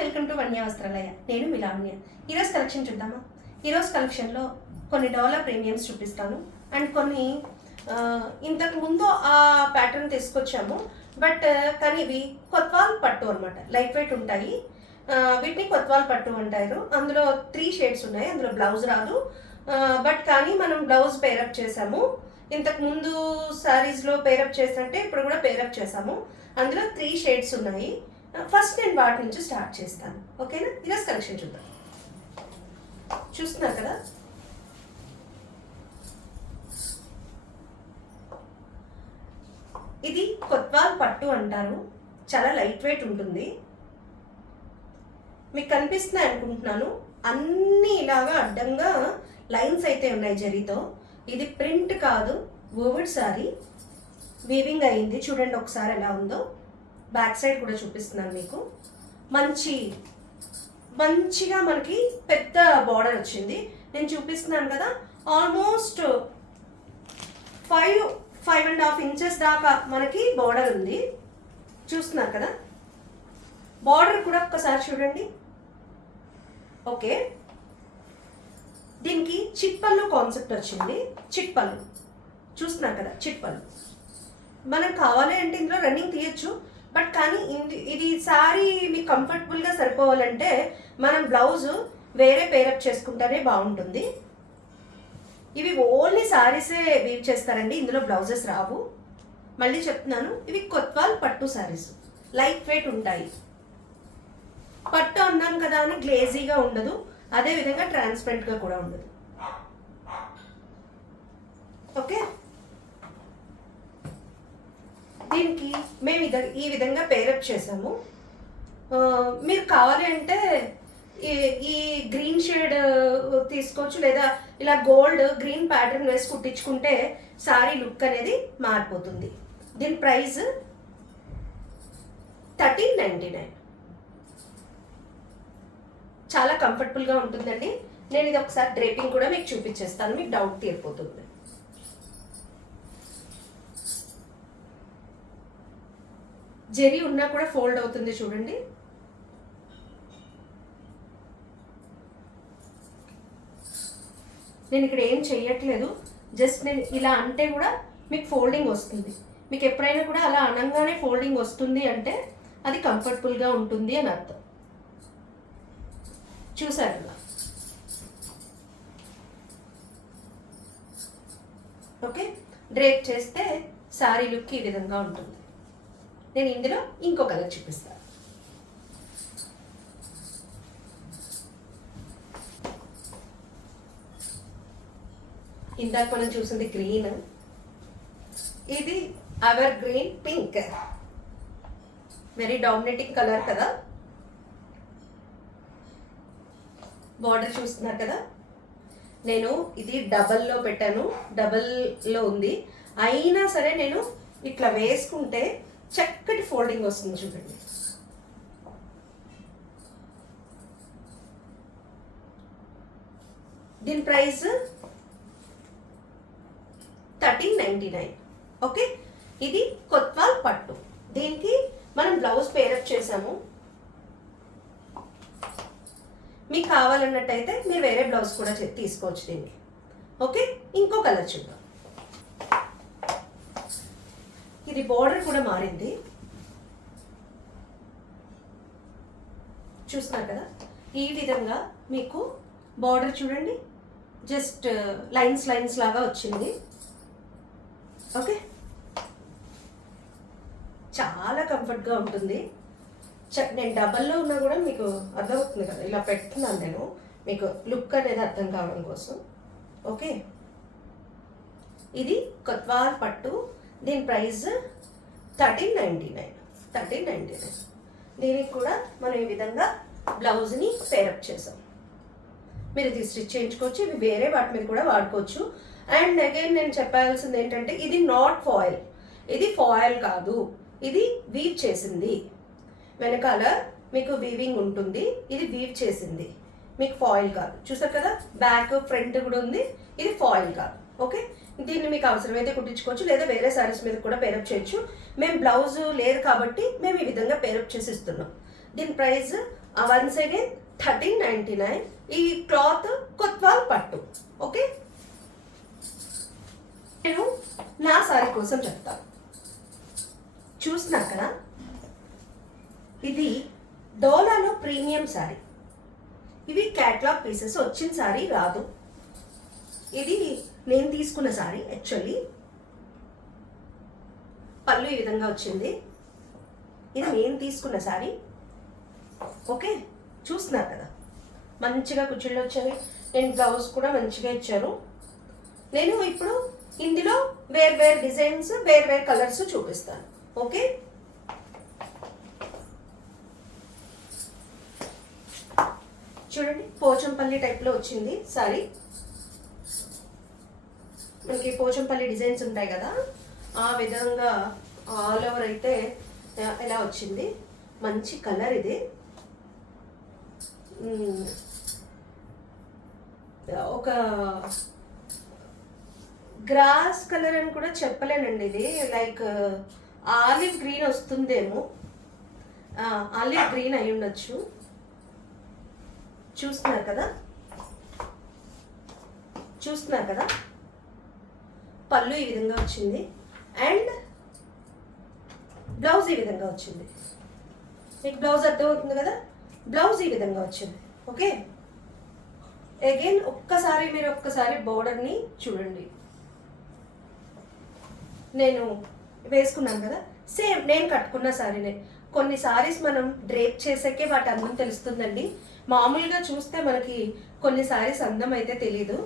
Welcome to వన్య వస్త్రాలయ. నేను మీ లావణ్య. ఈరోజు కలెక్షన్ చూద్దామా? ఈరోజు కలెక్షన్లో కొన్ని డోలా ప్రీమియమ్స్ చూపిస్తాను అండ్ కొన్ని ఇంతకు ముందు ఆ ప్యాటర్న్ తీసుకొచ్చాము కానీ ఇవి కొత్వాల్ పట్టు అనమాట. లైట్ వెయిట్ ఉంటాయి. వీటిని కొత్వాల్ పట్టు అంటారు. అందులో 3 షేడ్స్ ఉన్నాయి. అందులో బ్లౌజ్ రాదు, కానీ మనం బ్లౌజ్ పేరప్ చేసాము. ఇంతకు ముందు శారీస్లో పేరప్ చేస్తుంటే ఇప్పుడు కూడా పేరప్ చేసాము. అందులో 3 షేడ్స్ ఉన్నాయి. ఫస్ట్ నేను వాటి నుంచి స్టార్ట్ చేస్తాను, ఓకేనా? ఈరోజు కలెక్షన్ చూద్దాం. చూస్తున్నారు కదా, ఇది కొత్వాల్ పట్టు అంటారు. చాలా లైట్ వెయిట్ ఉంటుంది. మీకు కనిపిస్తున్నాయి అనుకుంటున్నాను. అన్నీ ఇలాగా అడ్డంగా లైన్స్ అయితే ఉన్నాయి జరీతో. ఇది ప్రింట్ కాదు, ఓవర్డ్ సారీ. వీవింగ్ అయింది, చూడండి ఒకసారి ఎలా ఉందో. బ్యాక్ సైడ్ కూడా చూపిస్తున్నాను మీకు. మంచిగా మనకి పెద్ద బార్డర్ వచ్చింది. నేను చూపిస్తున్నాను కదా, ఆల్మోస్ట్ 5.5 ఇంచెస్ దాకా మనకి బార్డర్ ఉంది. చూస్తున్నారు కదా, బార్డర్ కూడా ఒక్కసారి చూడండి. ఓకే, దీనికి చిట్పల్లు కాన్సెప్ట్ వచ్చింది. చిట్పల్లు చూస్తున్నారు కదా, చిట్పల్లు. మనం కావాలి అంటే ఇందులో రన్నింగ్ తీయచ్చు, కానీ ఇది శారీ మీకు కంఫర్టబుల్గా సరిపోవాలంటే మనం బ్లౌజ్ వేరే పేరప్ చేసుకుంటేనే బాగుంటుంది. ఇవి ఓన్లీ శారీసే వీవ్ చేస్తారండి, ఇందులో బ్లౌజెస్ రావు. మళ్ళీ చెప్తున్నాను, ఇవి కొత్వాల్ పట్టు శారీస్. లైట్ వెయిట్ ఉంటాయి. పట్టు అన్నాం కదా అని గ్లేజీగా ఉండదు, అదేవిధంగా ట్రాన్స్పరెంట్గా కూడా ఉండదు. ఓకే, దీనికి మేము ఈ విధంగా పేరప్ చేసాము. మీరు కావాలి అంటే ఈ గ్రీన్ షేడ్ తీసుకోవచ్చు, లేదా ఇలా గోల్డ్ గ్రీన్ ప్యాటర్న్ వేసి కుట్టించుకుంటే సారీ లుక్ అనేది మారిపోతుంది. దీని ప్రైస్ 1399. చాలా కంఫర్టబుల్గా ఉంటుందండి. నేను ఇది ఒకసారి డ్రేపింగ్ కూడా మీకు చూపించేస్తాను, మీకు డౌట్ తీరిపోతుంది. జరీ ఉన్నా కూడా ఫోల్డ్ అవుతుంది, చూడండి. నేను ఇక్కడ ఏం చెయ్యట్లేదు, జస్ట్ నేను ఇలా అంటే కూడా మీకు ఫోల్డింగ్ వస్తుంది. మీకు ఎప్పుడైనా కూడా అలా అనగానే ఫోల్డింగ్ వస్తుంది అంటే అది కంఫర్టబుల్గా ఉంటుంది అని అర్థం. చూసారు కదా. ఓకే, డ్రేప్ చేస్తే సారీ లుక్ ఈ విధంగా ఉంటుంది. నేను ఇందులో ఇంకో కలర్ చూపిస్తాను. ఇందాక మనం చూసింది గ్రీన్, ఇది our green pink. Very dominating colour కదా. బార్డర్ చూస్తున్నారు కదా, నేను ఇది డబల్లో పెట్టాను, డబల్లో ఉంది. అయినా సరే నేను ఇట్లా వేసుకుంటే చక్కటి ఫోల్డింగ్ వస్తుంది, చూడండి. దీని ప్రైస్ 1399. ఓకే, ఇది కొత్వాల్ పట్టు. దీనికి మనం బ్లౌజ్ పేరప్ చేసాము. మీకు కావాలన్నట్టయితే మీరు వేరే బ్లౌజ్ కూడా తీసుకోవచ్చు దీనికి. ఓకే, ఇంకో కలర్ చూద్దాం. ఇది బార్డర్ కూడా మారింది, చూస్తున్నారు కదా. ఈ విధంగా మీకు బార్డర్ చూడండి, జస్ట్ లైన్స్ లాగా వచ్చింది. ఓకే, చాలా కంఫర్ట్గా ఉంటుంది. నేను డబల్లో ఉన్నా కూడా మీకు అర్థమవుతుంది కదా, ఇలా పెడుతున్నాను నేను మీకు లుక్ అనేది అర్థం కావడం కోసం. ఓకే, ఇది కొత్వాల్ పట్టు. దీని ప్రైస్ 1399. దీనికి కూడా మనం ఈ విధంగా బ్లౌజ్ని పేరప్ చేసాం. మీరు ఇది స్టిచ్ చేయించుకోవచ్చు, ఇవి వేరే వాటి మీద కూడా వాడుకోవచ్చు. అండ్ అగైన్ నేను చెప్పాల్సింది ఏంటంటే, ఇది నాట్ ఫాయిల్. ఇది ఫాయిల్ కాదు, ఇది వీవ్ చేసింది. వెనకాల మీకు వీవింగ్ ఉంటుంది, ఇది వీవ్ చేసింది, మీకు ఫాయిల్ కాదు. చూసారు కదా, బ్యాక్ ఫ్రంట్ కూడా ఉంది. ఇది ఫాయిల్ కాదు. ఓకే, దీన్ని మీకు అవసరమైతే కుట్టించుకోవచ్చు, లేదా వేరే సారీస్ మీద కూడా పేరప్ చేయొచ్చు. మేము బ్లౌజ్ లేదు కాబట్టి మేము ఈ విధంగా పేరప్ చేసి ఇస్తున్నాం. దీని ప్రైస్ వన్స్ అగైన్ 1399. ఈ క్లాత్ కొత్వాల్ పట్టు. ఓకే, నేను నా సారీ కోసం చెప్తాను. చూసినా కదా, ఇది డోలాలో ప్రీమియం సారీ. ఇవి క్యాట్లాగ్ పీసెస్, వచ్చిన సారీ రాదు. ఇది నేను తీసుకున్న సారీ. యాక్చువల్లీ పళ్ళు ఈ విధంగా వచ్చింది. ఇది నేను తీసుకున్న సారీ. ఓకే, చూస్తున్నారు కదా, మంచిగా కుచ్చిళ్ళు వచ్చాయి. నేను బ్లౌజ్ కూడా మంచిగా ఇచ్చారు. నేను ఇప్పుడు ఇందులో వేర్ డిజైన్స్, వేర్ కలర్స్ చూపిస్తాను. ఓకే, చూడండి, పోచంపల్లి టైప్లో వచ్చింది సారీ. మనకి పోచంపల్లి డిజైన్స్ ఉంటాయి కదా, ఆ విధంగా ఆల్ ఓవర్ అయితే ఎలా వచ్చింది. మంచి కలర్ ఇది. ఒక గ్రాస్ కలర్ అని కూడా చెప్పలేనండి. ఇది లైక్ ఆలివ్ గ్రీన్ వస్తుందేమో, ఆలివ్ గ్రీన్ అయి ఉండొచ్చు. చూస్తున్నారు కదా, పళ్ళు ఈ విధంగా వచ్చింది అండ్ బ్లౌజ్ ఈ విధంగా వచ్చింది. మీకు బ్లౌజ్ అర్థమవుతుంది కదా, బ్లౌజ్ ఈ విధంగా వచ్చింది. ఓకే, అగైన్ మీరు ఒక్కసారి బోర్డర్ని చూడండి. నేను వేసుకున్నాను కదా, సేమ్ నేను కట్టుకున్న సారీనే. కొన్ని సారీస్ మనం డ్రేప్ చేసాకే వాటి అందం తెలుస్తుందండి. మామూలుగా చూస్తే మనకి కొన్ని సారీస్ అందం అయితే తెలీదు.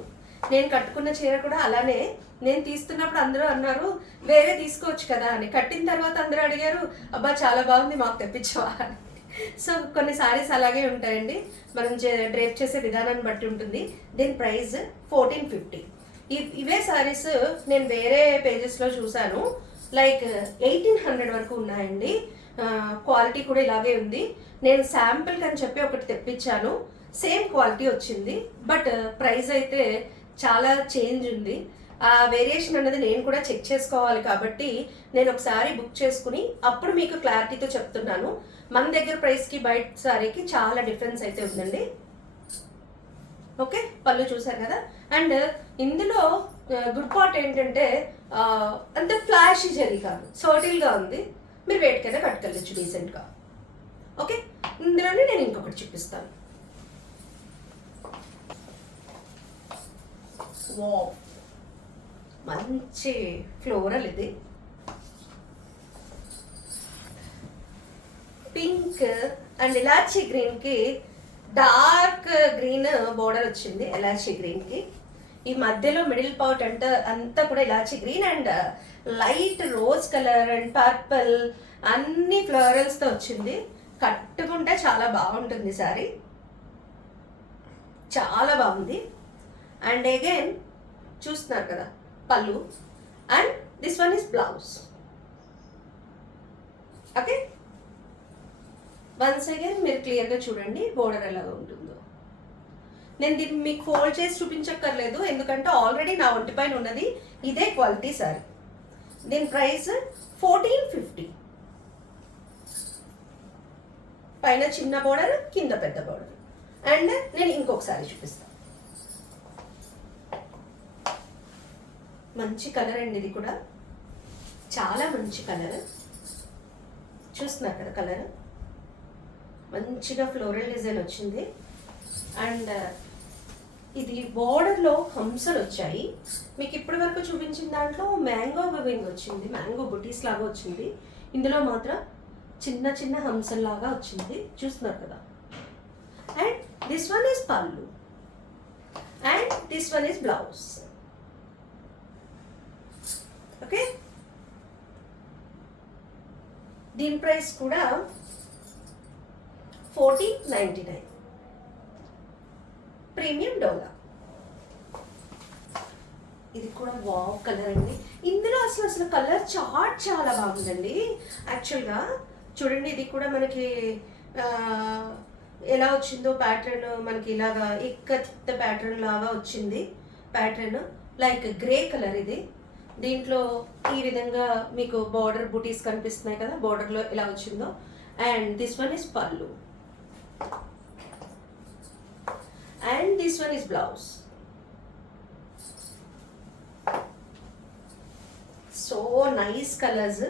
నేను కట్టుకున్న చీర కూడా అలానే. నేను తీస్తున్నప్పుడు అందరూ అన్నారు వేరే తీసుకోవచ్చు కదా అని. కట్టిన తర్వాత అందరూ అడిగారు, అబ్బా చాలా బాగుంది, మాకు తెప్పించవా అని. సో కొన్ని సారీస్ అలాగే ఉంటాయండి, మనం డ్రేప్ చేసే విధానాన్ని బట్టి ఉంటుంది. దీని ప్రైస్ 1450. ఇవే సారీస్ నేను వేరే పేజెస్లో చూశాను, లైక్ 1800 వరకు ఉన్నాయండి. క్వాలిటీ కూడా ఇలాగే ఉంది. నేను శాంపిల్ అని చెప్పి ఒకటి తెప్పించాను, సేమ్ క్వాలిటీ వచ్చింది. బట్ ప్రైస్ అయితే చాలా చేంజ్ ఉంది. ఆ వేరియేషన్ అన్నది నేను కూడా చెక్ చేసుకోవాలి కాబట్టి నేను ఒకసారి బుక్ చేసుకుని అప్పుడు మీకు క్లారిటీతో చెప్తున్నాను. మన దగ్గర ప్రైస్కి బయట సారీకి చాలా డిఫరెన్స్ అయితే ఉందండి. ఓకే, పళ్ళు చూసారు కదా. అండ్ ఇందులో గుడ్ పార్ట్ ఏంటంటే అంత ఫ్లాషీ జరీ కాదు, సర్టిల్గా ఉంది. మీరు వేటికైనా కట్టుకెళ్ళచ్చు డీసెంట్గా. ఓకే, ఇందులోనే నేను ఇంకొకటి చూపిస్తాను. వావ్, మంచి ఫ్లోరల్ ఇది. పింక్ అండ్ ఇలాచీ గ్రీన్కి డార్క్ గ్రీన్ బోర్డర్ వచ్చింది. ఇలాచీ గ్రీన్కి ఈ మధ్యలో మిడిల్ పార్ట్ అంతా కూడా elaichi green and light rose colour and purple అన్ని ఫ్లోరల్స్తో వచ్చింది. కట్టుకుంటే చాలా బాగుంటుంది సారీ, చాలా బాగుంది. అండ్ అగైన్ చూస్తున్నారు కదా, పళ్ళు and this one is blouse. Okay, once again మీరు క్లియర్గా చూడండి బోర్డర్ ఎలా ఉంటుందో. నేను దీన్ని మీకు ఫోల్డ్ చేసి చూపించక్కర్లేదు, ఎందుకంటే ఆల్రెడీ నా ఒంటి పైన ఉన్నది ఇదే క్వాలిటీ సారీ. దీని ప్రైస్ 1450. పైన చిన్న బోర్డర్, కింద పెద్ద బోర్డర్. అండ్ నేను ఇంకొకసారి చూపిస్తాను. మంచి కలర్ అండి, ఇది కూడా చాలా మంచి కలర్. చూస్తున్నారు కదా కలర్, మంచిగా ఫ్లోరల్ డిజైన్ వచ్చింది. అండ్ ఇది బోర్డర్లో హంసలు వచ్చాయి. మీకు ఇప్పటి వరకు చూపించిన దాంట్లో మ్యాంగో వివింగ్ వచ్చింది, మ్యాంగో బుటీస్ లాగా వచ్చింది. ఇందులో మాత్రం చిన్న చిన్న హంసల్లాగా వచ్చింది, చూస్తున్నారు కదా. అండ్ దిస్ వన్ ఈస్ పళ్ళు and this one is blouse. Okay, దీని ప్రైస్ కూడా 1499. ప్రీమియం డోలా. ఇది కూడా వావ్ కలర్ అండి. ఇందులో అసలు కలర్ చార్ట్ చాలా బాగుందండి. యాక్చువల్గా చూడండి, ఇది కూడా మనకి ఎలా వచ్చిందో ప్యాటర్న్, మనకి ఇలాగా ఇక్కత్ ప్యాటర్న్ లాగా వచ్చింది. ప్యాటర్న్ లైక్ గ్రే కలర్ ఇది. దీంట్లో ఈ విధంగా మీకు బార్డర్ బూటీస్ కనిపిస్తున్నాయి కదా, బార్డర్లో ఎలా వచ్చిందో. అండ్ దిస్ వన్ ఇస్ పళ్ళు. And this one is blouse. So nice colours,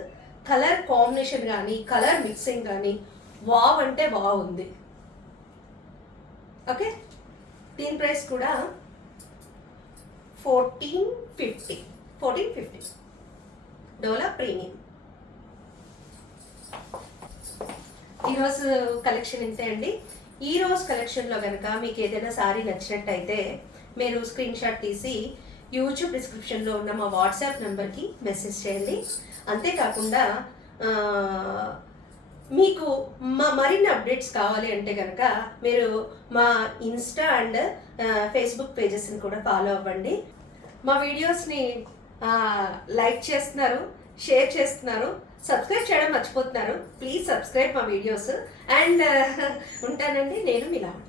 colour combination కానీ కలర్ మిక్సింగ్ కానీ వావ్ అంటే వావ్ ఉంది. ఓకే, దీని ప్రైస్ కూడా 1450 డోలా ప్రీమియం. ఈరోజు కలెక్షన్ ఇంతే అండి. ఈరోజు కలెక్షన్లో కనుక మీకు ఏదైనా సారీ నచ్చినట్టయితే మీరు స్క్రీన్ షాట్ తీసి యూట్యూబ్ డిస్క్రిప్షన్లో ఉన్న మా వాట్సాప్ నెంబర్కి మెసేజ్ చేయండి. అంతేకాకుండా మీకు మా మరిన్ని అప్డేట్స్ కావాలి అంటే కనుక మీరు మా ఇన్స్టా అండ్ ఫేస్బుక్ పేజెస్ని కూడా ఫాలో అవ్వండి. మా వీడియోస్ని లైక్ చేస్తున్నారు, షేర్ చేస్తున్నారు, సబ్స్క్రైబ్ చేయడం మర్చిపోతున్నారు. ప్లీజ్ సబ్స్క్రైబ్ మా వీడియోస్. అండ్ ఉంటానండి, నేను మిలాన్.